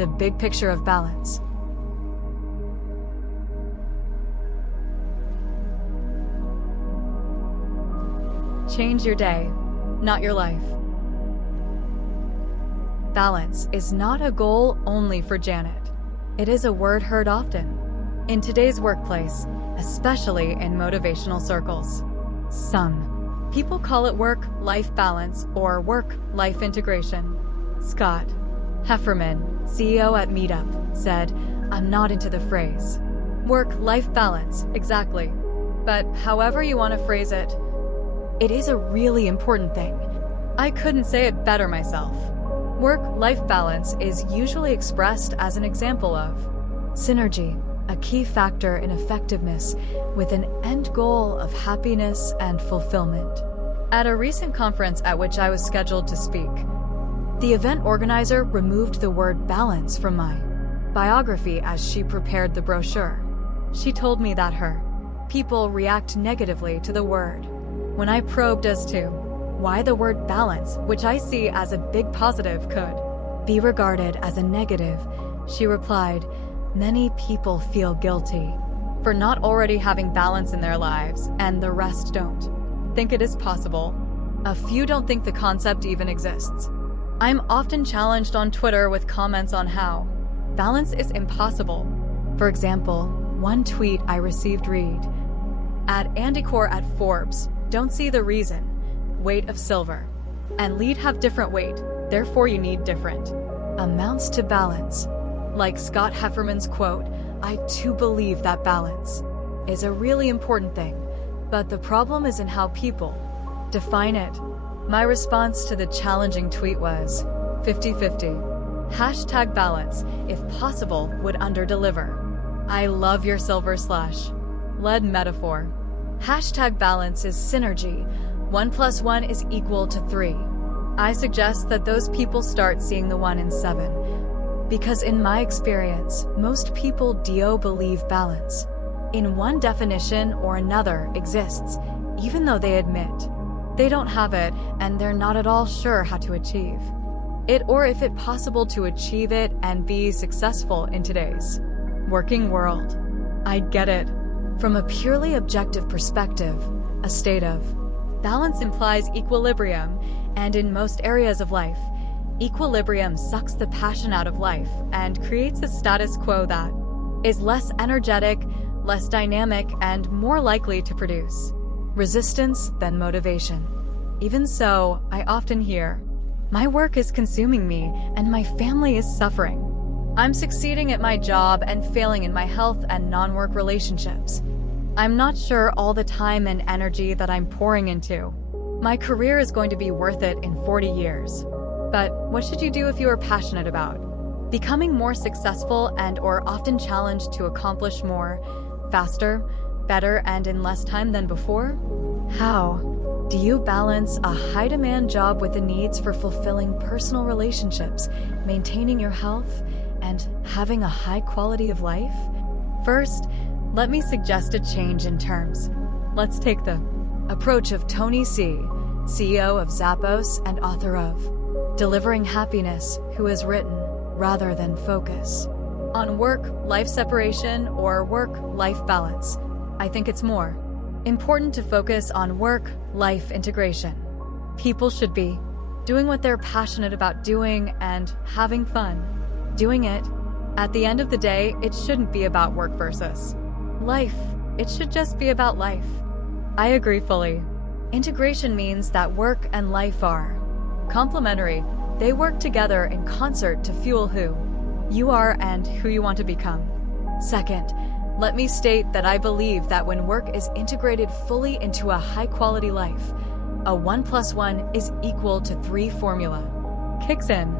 the big picture of balance. Change your day, not your life. Balance is not a goal only for Janet. It is a word heard often in today's workplace, especially in motivational circles. Some people call it work-life balance or work-life integration. Scott Hefferman, CEO at Meetup, said, "I'm not into the phrase work-life balance exactly, but however you want to phrase it, it is a really important thing. I couldn't say it better myself." Work-life balance is usually expressed as an example of synergy, a key factor in effectiveness, with an end goal of happiness and fulfillment. At a recent conference at which I was scheduled to speak, the event organizer removed the word balance from my biography as she prepared the brochure. She told me that her people react negatively to the word. When I probed as to why the word balance, which I see as a big positive, could be regarded as a negative, she replied, "Many people feel guilty for not already having balance in their lives, and the rest don't think it is possible. A few don't think the concept even exists." I'm often challenged on Twitter with comments on how balance is impossible. For example, one tweet I received read, @AndyCore@Forbes, "Don't see the reason. Weight of silver and lead have different weight, therefore you need different amounts to balance." Like Scott Hefferman's quote, I too believe that balance is a really important thing, but the problem is in how people define it. My response to the challenging tweet was 50-50. #balance, if possible, would underdeliver. I love your silver/lead metaphor. #balance is synergy. 1 + 1 is equal to 3. I suggest that those people start seeing the 1 in 7. Because in my experience, most people do believe balance in one definition or another exists, even though they admit they don't have it and they're not at all sure how to achieve it or if it's possible to achieve it and be successful in today's working world. I get it. From a purely objective perspective, a state of balance implies equilibrium, and in most areas of life, equilibrium sucks the passion out of life and creates a status quo that is less energetic, less dynamic, and more likely to produce resistance than motivation. Even so, I often hear, "My work is consuming me and my family is suffering. I'm succeeding at my job and failing in my health and non-work relationships. I'm not sure all the time and energy that I'm pouring into my career is going to be worth it in 40 years. But what should you do if you are passionate about becoming more successful and/or often challenged to accomplish more, faster, better, and in less time than before? How do you balance a high-demand job with the needs for fulfilling personal relationships, maintaining your health, and having a high quality of life?" First, let me suggest a change in terms. Let's take the approach of Tony C., CEO of Zappos and author of Delivering Happiness, who has written, rather than focus on work-life separation or work-life balance, I think it's more important to focus on work-life integration. People should be doing what they're passionate about doing and having fun doing it. At the end of the day, it shouldn't be about work versus life. It should just be about life. I agree fully. Integration means that work and life are complementary. They work together in concert to fuel who you are and who you want to become. Second, let me state that I believe that when work is integrated fully into a high-quality life, a 1 + 1 is equal to 3 formula kicks in.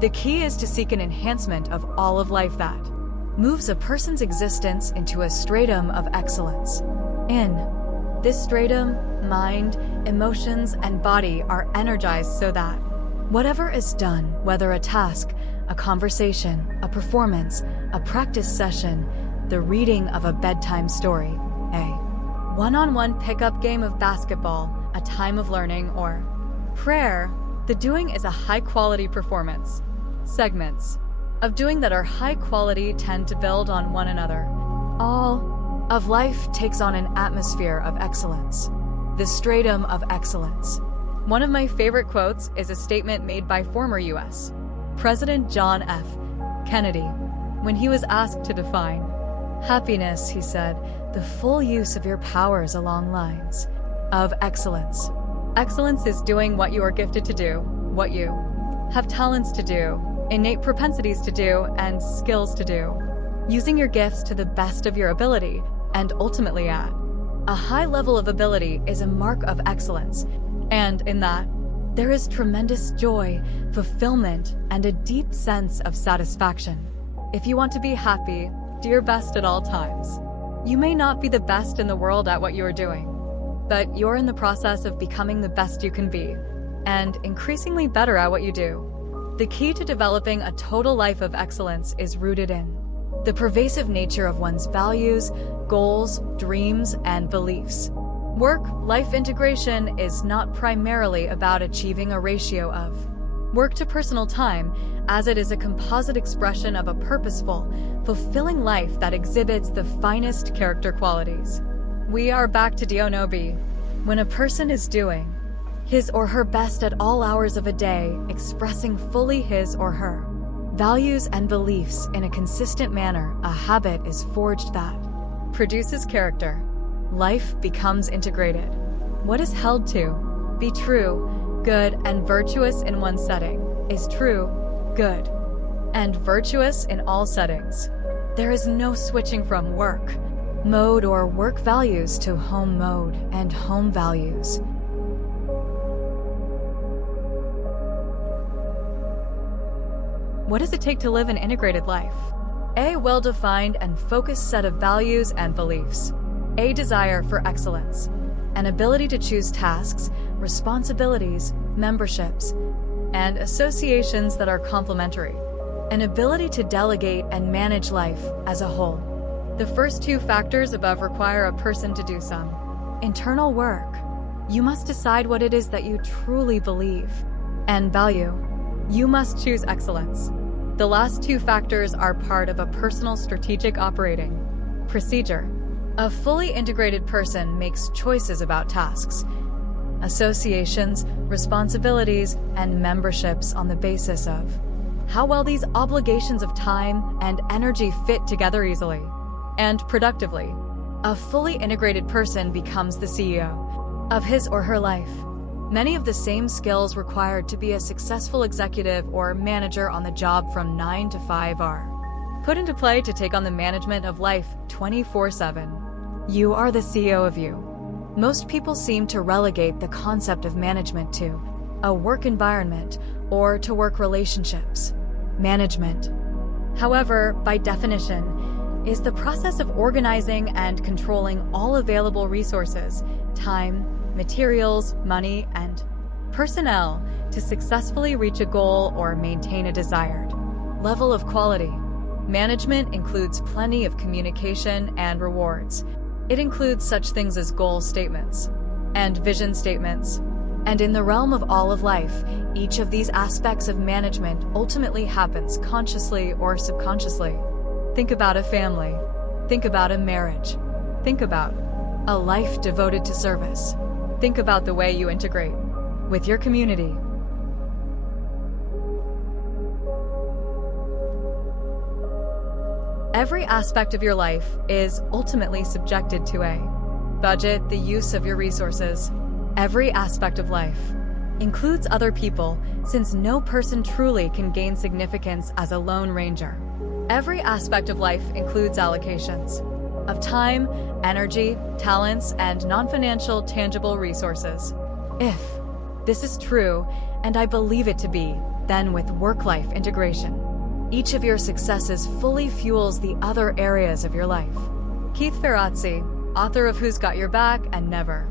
The key is to seek an enhancement of all of life that moves a person's existence into a stratum of excellence. In this stratum, mind, emotions, and body are energized so that whatever is done, whether a task, a conversation, a performance, a practice session, the reading of a bedtime story, a one-on-one pickup game of basketball, a time of learning, or prayer, the doing is a high-quality performance. Segments. of doing that are high quality tend to build on one another. All of life takes on an atmosphere of excellence, the stratum of excellence. One of my favorite quotes is a statement made by former U.S. President John F. Kennedy. When he was asked to define happiness, he said, "The full use of your powers along lines of excellence." Excellence is doing what you are gifted to do, what you have talents to do, innate propensities to do, and skills to do. Using your gifts to the best of your ability, and ultimately at a high level of ability is a mark of excellence, and in that, there is tremendous joy, fulfillment, and a deep sense of satisfaction. If you want to be happy, do your best at all times. You may not be the best in the world at what you are doing, but you're in the process of becoming the best you can be, and increasingly better at what you do. The key to developing a total life of excellence is rooted in the pervasive nature of one's values, goals, dreams, and beliefs. Work-life integration is not primarily about achieving a ratio of work to personal time, as it is a composite expression of a purposeful, fulfilling life that exhibits the finest character qualities. We are back to Dionobi. When a person is doing his or her best at all hours of a day, expressing fully his or her values and beliefs in a consistent manner, a habit is forged that produces character. Life becomes integrated. What is held to be true, good, and virtuous in one setting is true, good, and virtuous in all settings. There is no switching from work mode or work values to home mode and home values. What does it take to live an integrated life? A well-defined and focused set of values and beliefs. A desire for excellence. An ability to choose tasks, responsibilities, memberships, and associations that are complementary. An ability to delegate and manage life as a whole. The first two factors above require a person to do some internal work. You must decide what it is that you truly believe and value. You must choose excellence. The last two factors are part of a personal strategic operating procedure. A fully integrated person makes choices about tasks, associations, responsibilities, and memberships on the basis of how well these obligations of time and energy fit together easily and productively. A fully integrated person becomes the CEO of his or her life. Many of the same skills required to be a successful executive or manager on the job from 9 to 5 are put into play to take on the management of life 24/7. You are the CEO of you. Most people seem to relegate the concept of management to a work environment or to work relationships. Management, however, by definition, is the process of organizing and controlling all available resources, time, materials, money, and personnel to successfully reach a goal or maintain a desired level of quality. Management includes plenty of communication and rewards. It includes such things as goal statements and vision statements. And in the realm of all of life, each of these aspects of management ultimately happens consciously or subconsciously. Think about a family. Think about a marriage. Think about a life devoted to service. Think about the way you integrate with your community. Every aspect of your life is ultimately subjected to a budget, the use of your resources. Every aspect of life includes other people, since no person truly can gain significance as a lone ranger. Every aspect of life includes allocations of time, energy, talents, and non-financial tangible resources. If this is true, and I believe it to be, then with work-life integration, each of your successes fully fuels the other areas of your life. Keith Ferrazzi, author of Who's Got Your Back and Never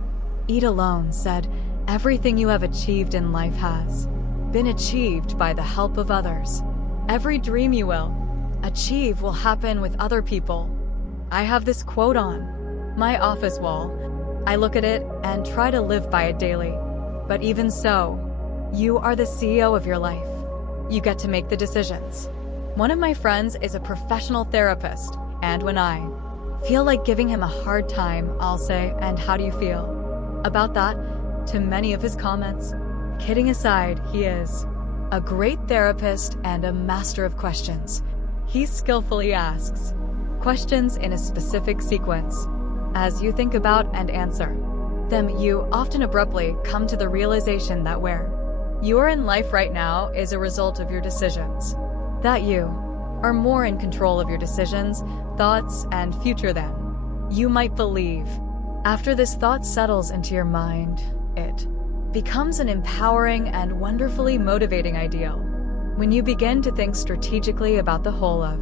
Eat Alone, said, "Everything you have achieved in life has been achieved by the help of others. Every dream you will achieve will happen with other people." I have this quote on my office wall. I look at it and try to live by it daily. But even so, you are the CEO of your life. You get to make the decisions. One of my friends is a professional therapist, and when I feel like giving him a hard time, I'll say, "And how do you feel about that?" to many of his comments. Kidding aside, he is a great therapist and a master of questions. He skillfully asks questions in a specific sequence. As you think about and answer them, you often abruptly come to the realization that where you are in life right now is a result of your decisions. That you are more in control of your decisions, thoughts, and future than you might believe. After this thought settles into your mind, it becomes an empowering and wonderfully motivating ideal. When you begin to think strategically about the whole of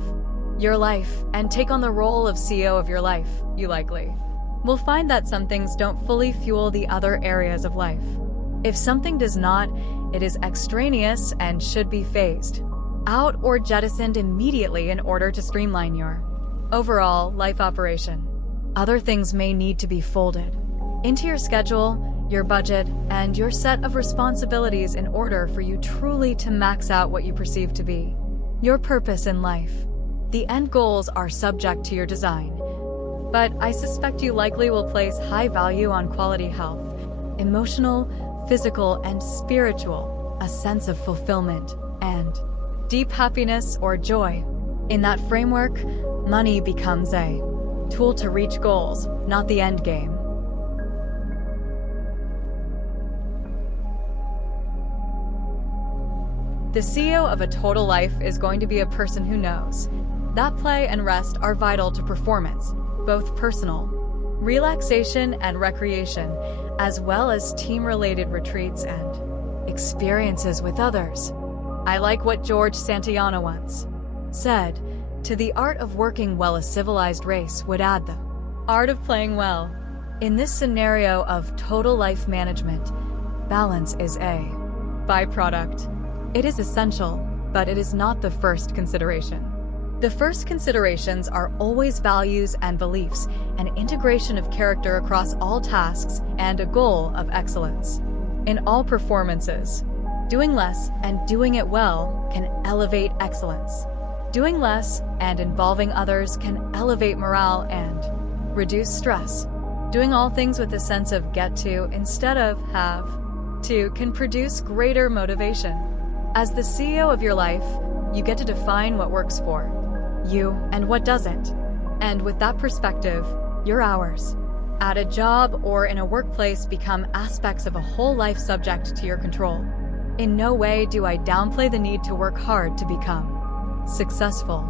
your life and take on the role of CEO of your life, you likely will find that some things don't fully fuel the other areas of life. If something does not, it is extraneous and should be phased out or jettisoned immediately in order to streamline your overall life operation. Other things may need to be folded into your schedule, your budget, and your set of responsibilities in order for you truly to max out what you perceive to be your purpose in life. The end goals are subject to your design, but I suspect you likely will place high value on quality health, emotional, physical, and spiritual, a sense of fulfillment, and deep happiness or joy. In that framework, money becomes a tool to reach goals, not the end game. The CEO of a total life is going to be a person who knows that play and rest are vital to performance, both personal relaxation and recreation, as well as team-related retreats and experiences with others. I like what George Santayana once said, "To the art of working well, a civilized race would add the art of playing well." In this scenario of total life management, balance is a byproduct. It is essential, but it is not the first consideration. The first considerations are always values and beliefs, an integration of character across all tasks, and a goal of excellence in all performances. Doing less and doing it well can elevate excellence. Doing less and involving others can elevate morale and reduce stress. Doing all things with a sense of get to instead of have to can produce greater motivation. As the CEO of your life, you get to define what works for you and what doesn't. And with that perspective, your hours at a job or in a workplace become aspects of a whole life subject to your control. In no way do I downplay the need to work hard to become successful.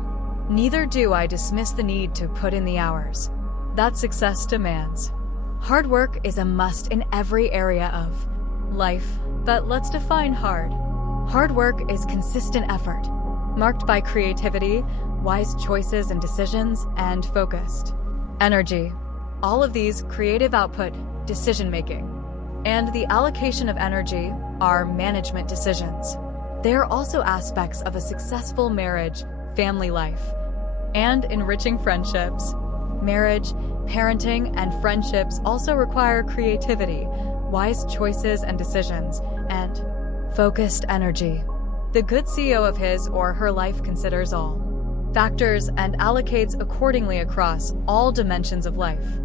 Neither do I dismiss the need to put in the hours that success demands. Hard work is a must in every area of life, but let's define hard. Hard work is consistent effort, marked by creativity, wise choices and decisions, and focused energy. All of these creative output, decision-making, and the allocation of energy are management decisions. They are also aspects of a successful marriage, family life, and enriching friendships. Marriage, parenting, and friendships also require creativity, wise choices and decisions, and focused energy. The good CEO of his or her life considers all factors and allocates accordingly across all dimensions of life.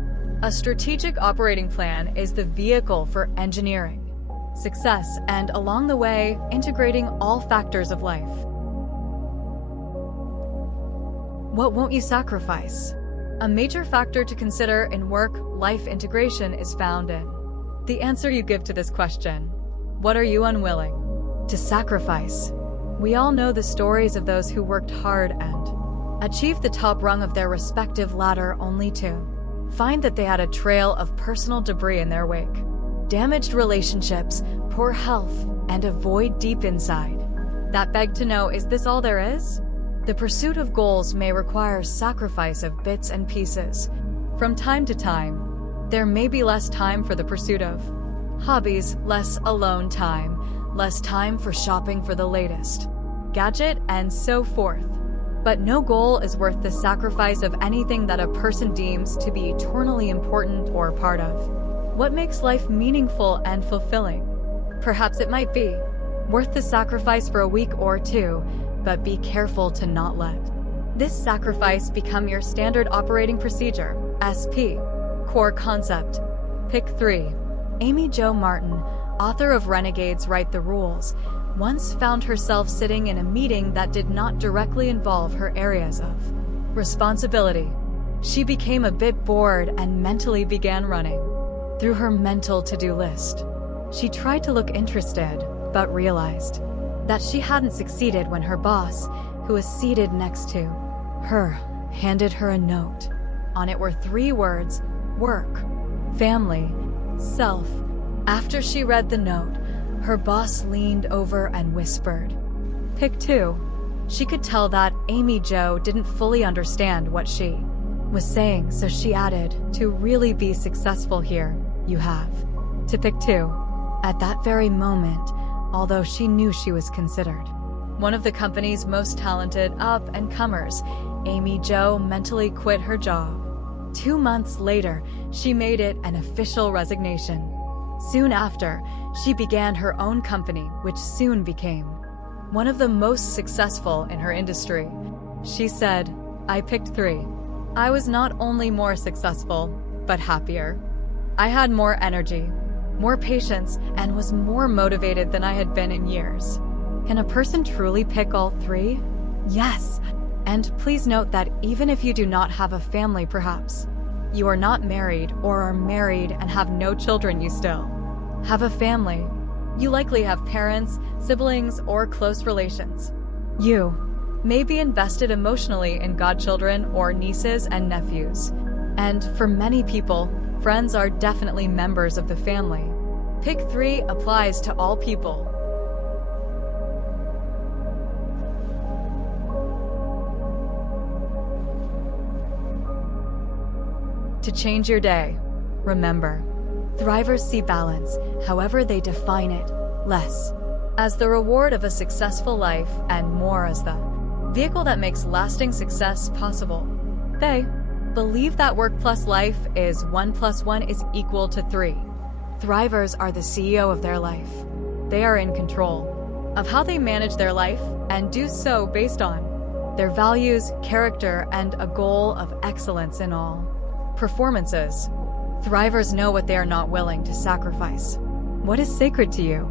A strategic operating plan is the vehicle for engineering success and, along the way, integrating all factors of life. What won't you sacrifice? A major factor to consider in work-life integration is found in the answer you give to this question. What are you unwilling to sacrifice? We all know the stories of those who worked hard and achieved the top rung of their respective ladder only to find that they had a trail of personal debris in their wake. Damaged relationships, poor health, and a void deep inside. That begs to know, is this all there is? The pursuit of goals may require sacrifice of bits and pieces. From time to time, there may be less time for the pursuit of hobbies, less alone time, less time for shopping for the latest gadget, and so forth. But no goal is worth the sacrifice of anything that a person deems to be eternally important or a part of what makes life meaningful and fulfilling. Perhaps it might be worth the sacrifice for a week or two, but be careful to not let this sacrifice become your standard operating procedure. SP. Core concept. Pick 3. Amy Jo Martin, author of Renegades Write the Rules, once found herself sitting in a meeting that did not directly involve her areas of responsibility. She became a bit bored and mentally began running through her mental to-do list. She tried to look interested, but realized that she hadn't succeeded when her boss, who was seated next to her, handed her a note. On it were 3 words: work, family, self. After she read the note, her boss leaned over and whispered, "Pick 2. She could tell that Amy Jo didn't fully understand what she was saying, so she added, "To really be successful here, you have to pick 2. At that very moment, although she knew she was considered one of the company's most talented up-and-comers, Amy Jo mentally quit her job. 2 months later, she made it an official resignation. Soon after, she began her own company, which soon became one of the most successful in her industry. She said, "I picked 3. I was not only more successful, but happier. I had more energy, more patience, and was more motivated than I had been in years." Can a person truly pick all 3? Yes. And please note that even if you do not have a family, perhaps you are not married or are married and have no children, you still have a family. You likely have parents, siblings, or close relations. You may be invested emotionally in godchildren or nieces and nephews. And for many people, friends are definitely members of the family. Pick 3 applies to all people. To change your day, remember, thrivers see balance, however they define it, less as the reward of a successful life and more as the vehicle that makes lasting success possible. They believe that work plus life is 1 + 1 is equal to 3. Thrivers are the CEO of their life. They are in control of how they manage their life and do so based on their values, character, and a goal of excellence in all performances. Thrivers know what they are not willing to sacrifice. What is sacred to you?